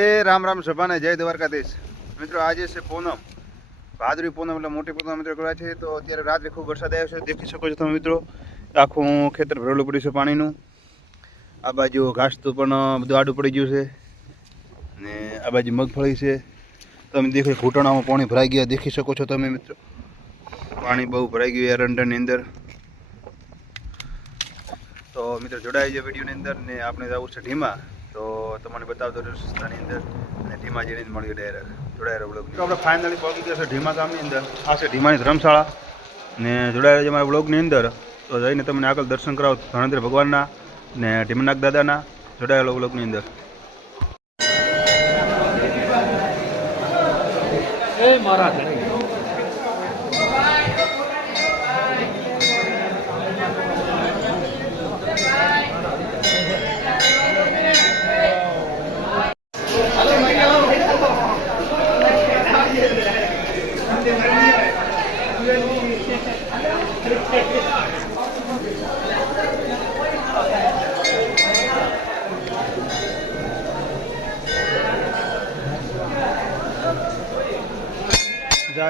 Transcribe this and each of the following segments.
એ રામ રામ સભાને જય દ્વારકાધીશ. મિત્રો, આજે છે પૂનમ. ભાદરવી પૂનમ એટલે મોટી પૂનમ મિત્રો કહેવાય છે. તો અત્યારે રાત્રે ખૂબ વરસાદ આવ્યો છે. દેખી શકો છો તમે મિત્રો, આખું ખેતર ભરેલું પડ્યું છે પાણીનું. આ બાજુ ઘાસ તો પણ બધું આડું પડી ગયું છે. ને આ બાજુ મગફળી છે. તમે દેખો ઘૂંટણામાં પાણી ભરાઈ ગયા. દેખી શકો છો તમે મિત્રો. પાણી બહુ ભરાઈ ગયું એરંડરની અંદર. તો મિત્રો, જોડાઈ છે વિડીયોની અંદર ને આપણે જવું છે ઢીમા. તો તમને બતાવતો રહ્યો સંસ્થાની અંદર અને ધીમા જઈને મળ્યો ડાયરેક્ટ જોડાયેલા બ્લોગ તો આપણે ફાઇનલી પહોંચી ગયા છે ધીમા ગામની અંદર. આ છે ધીમાની ધર્મશાળા. ને જોડાયેલા છે અમારા બ્લોગની અંદર. તો જઈને તમને આગળ દર્શન કરાવો ધણેન્દ્ર ભગવાનના ને ઢીમનાગ દાદાના. જોડાયેલા બ્લોગની અંદર. એ મારા જય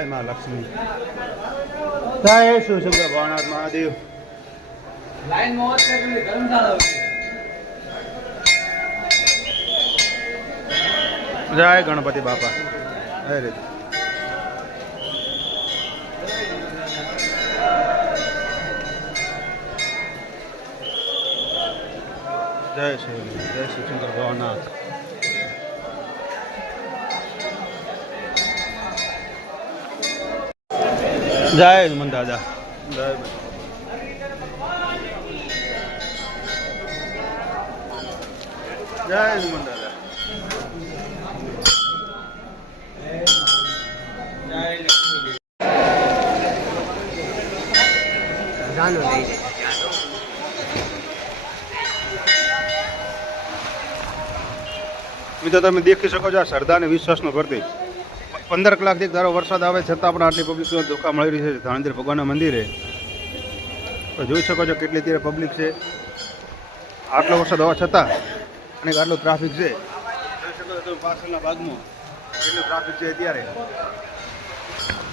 મા લક્ષ્મી. જય શિવશંકર ભવનાથ મહાદેવ. લાઈન મોત કરી ધર્મશાળા જય ગણપતિ બાપા. હે જય શિવ જય શિવશંકર ભવનાથ. જય હનુમાન દાદા. જય જય હનુમાન દાદા. જાનો લઈ જાય મિત્રો તમે દેખી શકો છો આ શ્રદ્ધા અને વિશ્વાસનો પ્રતિક. પંદર કલાકથી ધારો વરસાદ આવે છતાં પણ આટલી પબ્લિકનો ધોકા મળી રહી છે. ધાણેન્દ્ર ભગવાનના મંદિરે. તો જોઈ શકો છો કેટલી અત્યારે પબ્લિક છે. આટલો વરસાદ હોવા છતાં અને આટલો ટ્રાફિક છે. પાછળના ભાગમાં કેટલો ટ્રાફિક છે અત્યારે.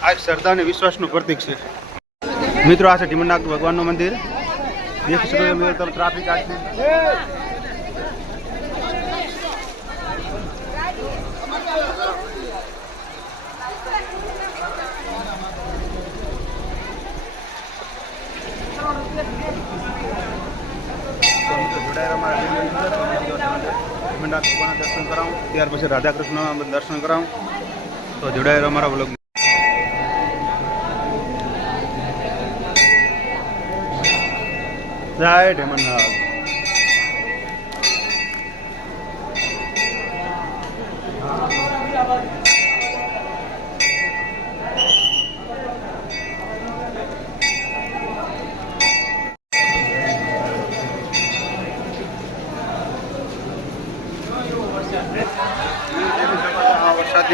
આ શ્રદ્ધા અને વિશ્વાસનું પ્રતિક છે. મિત્રો, આ છે ઢીમનાથ ભગવાનનું મંદિર. દેખી શકો છો મિત્રો ટ્રાફિક આજથી ભગવાનના દર્શન કરાવું ત્યાર પછી રાધાકૃષ્ણ દર્શન કરાવું તો જોડાયેલો અમારા બ્લોગ જય ઢેમનનાથ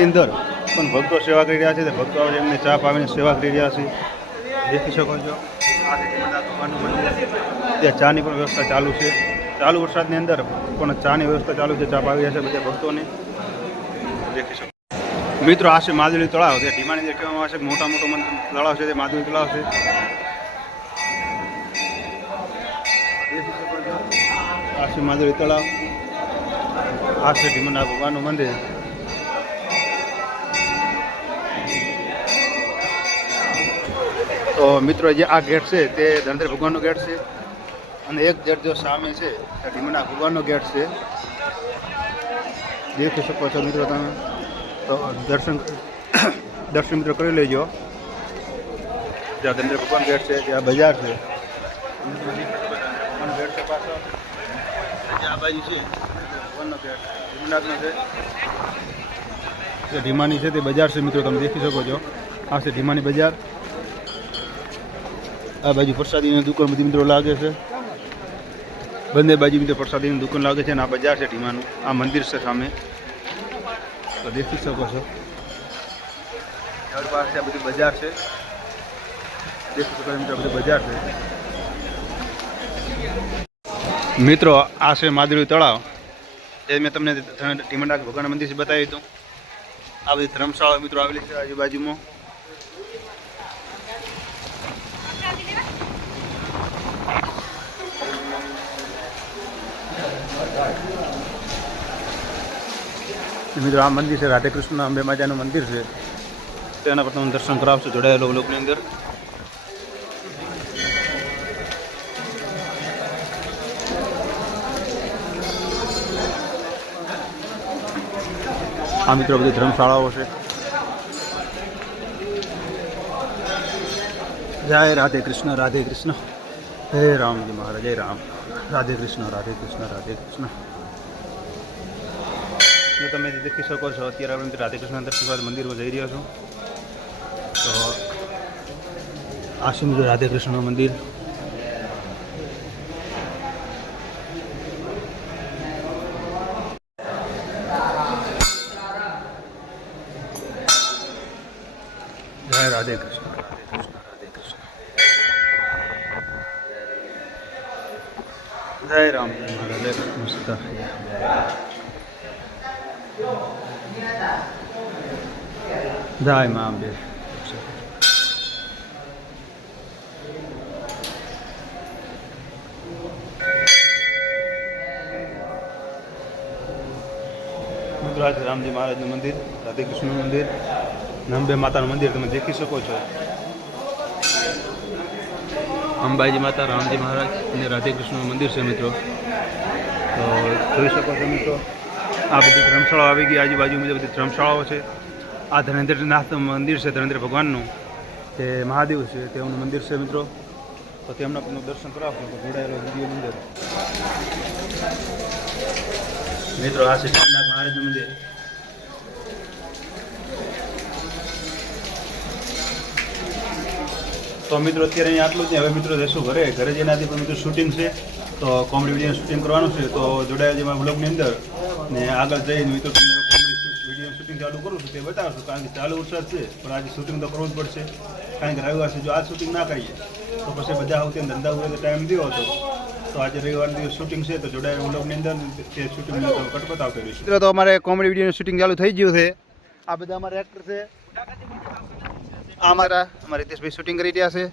વરસાદની અંદર. પણ ભક્તો સેવા કરી રહ્યા છે તે ભક્તો એમને ચા પાવીને સેવા કરી રહ્યા છે. દેખી શકો છો. ત્યાં ચાની પણ વ્યવસ્થા ચાલુ છે. ચાલુ વરસાદની અંદર પણ ચાની વ્યવસ્થા ચાલુ છે, ચા પાવી રહ્યા છે બધા ભક્તોને. દેખી શકો. મિત્રો, આ છે માધુરી તળાવ. તે ઢીમાની અંદર કહેવામાં આવે છે મોટા મોટો મંદિર તળાવ છે, તે માધુરી તળાવ છે. આ છે માધુરી તળાવ. આ છે ભગવાનનું મંદિર. તો મિત્રો, જે આ ગેટ છે તે ધનતેર ભગવાનનો ગેટ છે અને એક ગેટ જો સામે છે તે ઢીમના ભગવાનનો ગેટ છે. દેખી શકો છો મિત્રો તમે. તો દર્શન દર્શન મિત્રો કરી લેજો. જ્યાં ધનતેર ભગવાન ગેટ છે ત્યાં બજાર છે. ગેટ છે પાછળ આ બાજુ છે, ભગવાનનો ગેટ ભીમનાથનો છે. જે ઢીમાની છે તે બજાર છે મિત્રો, તમે દેખી શકો છો. આ છે ઢીમાની બજાર. આ બાજુ પ્રસાદીની દુકાન બધી મિત્રો લાગે છે. બંને બાજુ મિત્રો પ્રસાદીની દુકાન લાગે છે અને આ બજાર છે ટીમાનું આ મંદિર છે સામે. તો દેખી શકો છો. ચાર પાસે આ બધી બજાર છે. દેખી શકો મિત્રો બધી બજાર છે. મિત્રો, આ છે માદરી તળાવ. જે મેં તમને ટીમંડા ભગવાન મંદિર બતાવ્યું હતું. આ બધી ધર્મશાળા મિત્રો આવેલી છે આજુબાજુમાં. મિત્રો આ મંદિર છે રાધે કૃષ્ણ અંબે માતાનું મંદિર છે. તેના પર તમને દર્શન કરાવશો જોડાયેલો લોકની અંદર. આ મિત્રો બધી ધર્મશાળાઓ છે. જય રાધે કૃષ્ણ રાધે કૃષ્ણ. હે રામજી મહારાજ જય રામ. રાધે કૃષ્ણ રાધે કૃષ્ણ રાધે કૃષ્ણ. જો તમે દેખી શકો છો, અત્યારે આપણે રાધે કૃષ્ણ દર્શન મંદિરમાં જઈ રહ્યા છો. તો આ છે મિત્રો રાધે કૃષ્ણનું મંદિર જય રાધે કૃષ્ણ રાધે રાધે જય રામ. મહારાજ કૃષ્ણ જય મા અંબે ગુજરાત રામજી મહારાજનું મંદિર, રાધે કૃષ્ણનું મંદિર. નંબે માતાનું મંદિર તમે દેખી શકો છો. અંબાજી માતા, રામજી મહારાજ અને રાધે કૃષ્ણનું મંદિર છે, મિત્રો. તો જોઈ શકો છો, મિત્રો. આ બધી ધર્મશાળાઓ આવી ગઈ. આજુબાજુ બધી ધર્મશાળાઓ છે. આ ધનેન્દ્રનાથ મંદિર છે ધનેન્દ્ર ભગવાનનું. તે મહાદેવ છે, તેઓનું મંદિર છે મિત્રો. તો તેમના પણ દર્શન કરાવો, તો જોડાયેલો મંદિર મિત્રો, આ છે મહારાજનું મંદિર. તો મિત્રો, અત્યારે અહીંયા આટલું જ. હવે મિત્રો, રહેશું ઘરે. ઘરે જઈને આજે પણ મિત્રો શૂટિંગ છે. તો કોમેડી વીડિયો શૂટિંગ કરવાનું છે. તો જોડાયા જેમાં બ્લોગની અંદર. ને આગળ જઈને મિત્રો તમને વીડિયો શૂટિંગ ચાલુ કરું છું તે બતાવશું કારણ કે ચાલુ વરસાદ છે પણ આજે શૂટિંગ તો કરવું જ પડશે. કારણ કે રવિવાર છે જો આજ શૂટિંગ ના કરીએ તો પછી બધા આવતી ધંધા હોય તો ટાઈમ દો હતો. તો આજે રવિવાર દિવસ શૂટિંગ છે તો જોડાયેલા બ્લોગની અંદર તે શૂટિંગ કટ બતાવ છે મિત્રો તો અમારે કોમેડી વિડીયોનું શૂટિંગ ચાલુ થઈ ગયું છે. આ બધા અમારા એક્ટર છે. આ અમારા અમારા હિતેશભાઈ શૂટિંગ કરી રહ્યા છે.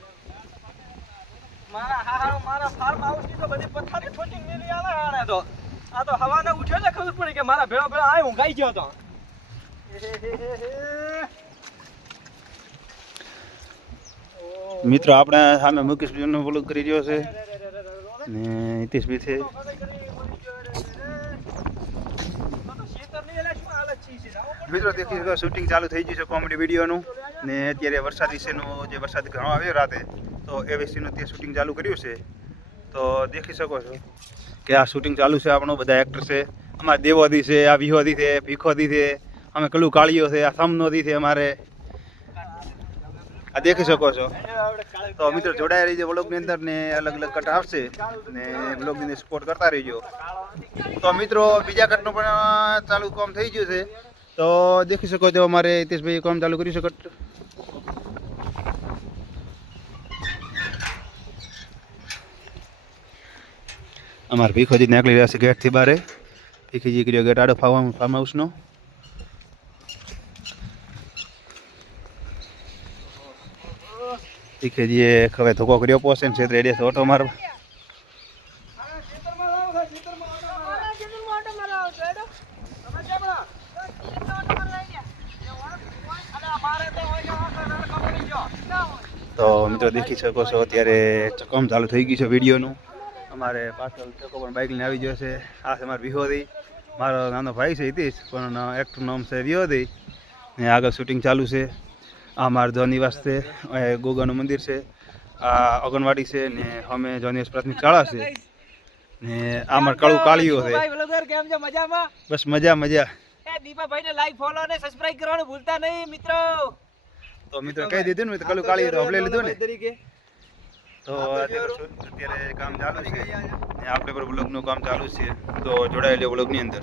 મારા હાહારો મારા ફાર્મ હાઉસની તો બધી પથારી ફૂટી મેલી આલે આણે તો. આ તો હવાને ઉઠ્યો ને ખબર પડી કે મારા ભેળો ભેળો આય ઊંઘાઈ ગયો તો. મિત્રો, આપણે સામે મુકેશભાઈનો વ્લોગ કરી રહ્યો છે. ને હિતેશભાઈ છે. મિત્રો દેખી શૂટિંગ ચાલુ થઈ ગયું છે કોમેડી વિડીયોનું ને. અત્યારે વરસાદ વિશેનો જે વરસાદ ઘણો આવ્યો રાતે, તો એ વિશેનું તે શૂટિંગ ચાલુ કર્યું છે. તો દેખી શકો છો. કે આ શૂટિંગ ચાલુ છે, આપણો બધા એક્ટર છે. અમારે દેવોદી છે, આ વિહોદી છે, ભીખોદી છે, અમે કલું કાળીઓ છે, આ સામનોદી છે અમારે. આ દેખી શકો છો. તો મિત્રો જોડાયા રહીજો બ્લોગની અંદર ને અલગ અલગ કટ આવશે ને બ્લોગની અંદર સપોર્ટ કરતા રહીજો. તો મિત્રો બીજા કટનું પણ ચાલુ કામ થઈ ગયું છે. તો દેખી શકો છો અમારે હિતેશભાઈ કામ ચાલુ કર્યું છે કટ અમારે ભીખોજી નીકળી રહ્યા છે ગેટથી બારે. ભીખીજી કર્યો ગેટ આડો ફાર્મ ફાર્મ હાઉસનો ભીખેજીએ હવે ધોકો કર્યો પોસે ને છે રેડિયસ ઓટો મારવા. તો મિત્રો દેખી શકો છો અત્યારે ચકમ ચાલુ થઈ ગયું છે વિડીયોનું. અમારે પાછળ ચકો પણ બાઇક લઈને આવી ગયો છે. આ છે મારો વિહોદી. મારો નાનો ભાઈ છે હિતેશ પણ એક્ટરનું નામ છે વિહોદી. ને આગળ શૂટિંગ ચાલુ છે. આ મારો જો નિવાસ છે. ગોગાનું મંદિર છે. આ અગનવાડી છે ને અમે જોનિવાસ પ્રાથમિક શાળા છે. ને આ મારો કાળું કાળીઓ છે. બસ મજા મજા. એ દીપાભાઈ ને લાઈક ફોલો અને સબસ્ક્રાઇબ કરવાનું ભૂલતા નહીં મિત્રો. તો મિત્રો કહી દીધું ને તો કાળું કાળીઓ તો આપણે લીધું ને. તરીકે. તો અત્યારે કામ ચાલુ છે. આપણે પણ બ્લોગનું કામ ચાલુ છે. તો જોડાયેલો બ્લોગની અંદર.